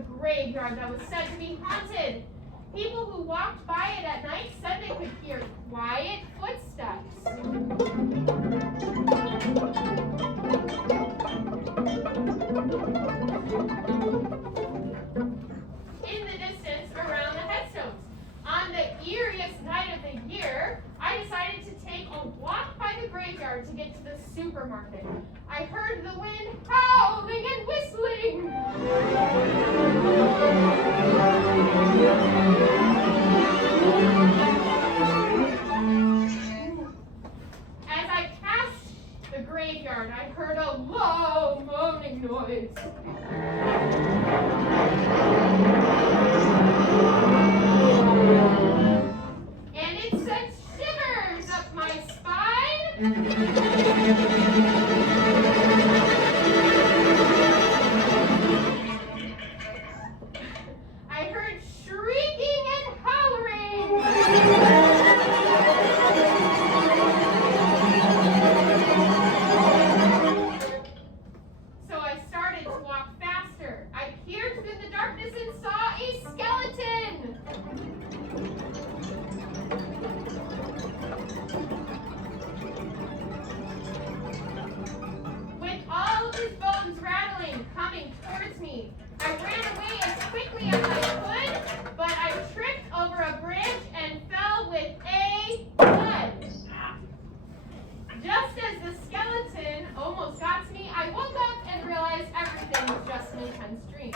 a graveyard that was said to be haunted. People who walked by it at night said they could hear quiet footsteps. In the distance, around the headstones. On the eeriest night of the year, I decided to take a walk by the graveyard to get to the supermarket. I heard the wind howling and whistling. As I passed the graveyard, I heard a low moaning noise. And it sent shivers up my spine. I heard shrieking and hollering. So I started to walk faster. I peered through the darkness and saw a skeleton. With all of his bones rattling, coming towards me. I ran away as quickly as I could, but I tripped over a branch and fell with a thud. Just as the skeleton almost got to me, I woke up and realized everything was just an intense dream.